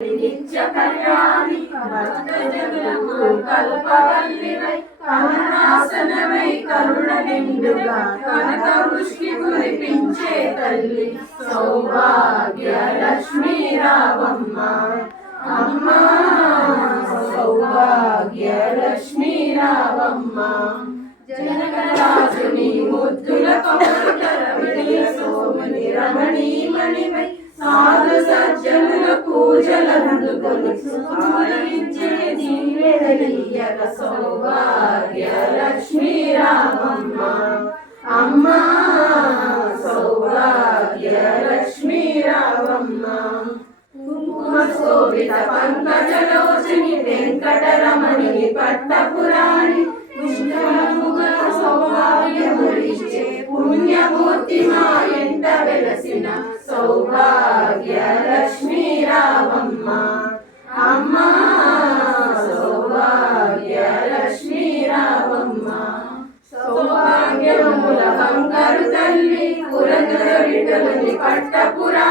నిత్య కళ్యాణి భక్తజనులకు కల్పవల్లివై కమలాసనమై కరుణ నిండుగా కనక వృష్టి కురిపించే తల్లి సౌభాగ్య లక్ష్మీ రావమ్మ అమ్మ సౌభాగ్య లక్ష్మీ రావమ్మ జనకరాజుని ముద్దుల కమలకరమణి సోమని రమణీమణివై సాధు సజ్జనుల పూజలందుకొని సుఖాలించే దీవెనలియక సౌభాగ్య లక్ష్మీ రామమ్మ అమ్మ సౌభాగ్య లక్ష్మీ రామమ్మ కుంకుమ శోభిత పంకజలోచని వెంకటరమణిని పట్టపురాణి పుష్కరముగా సౌభాగ్యములిచ్చే పుణ్యమూర్తి మా ఎంట వెలసిన సౌభాగ్య లక్ష్మీ రామమ్మ అమ్మ సౌభాగ్య లక్ష్మీ రామమ్మ సౌభాగ్యముల బంగారు తల్లి పురంధర విఠలుని పట్టపురా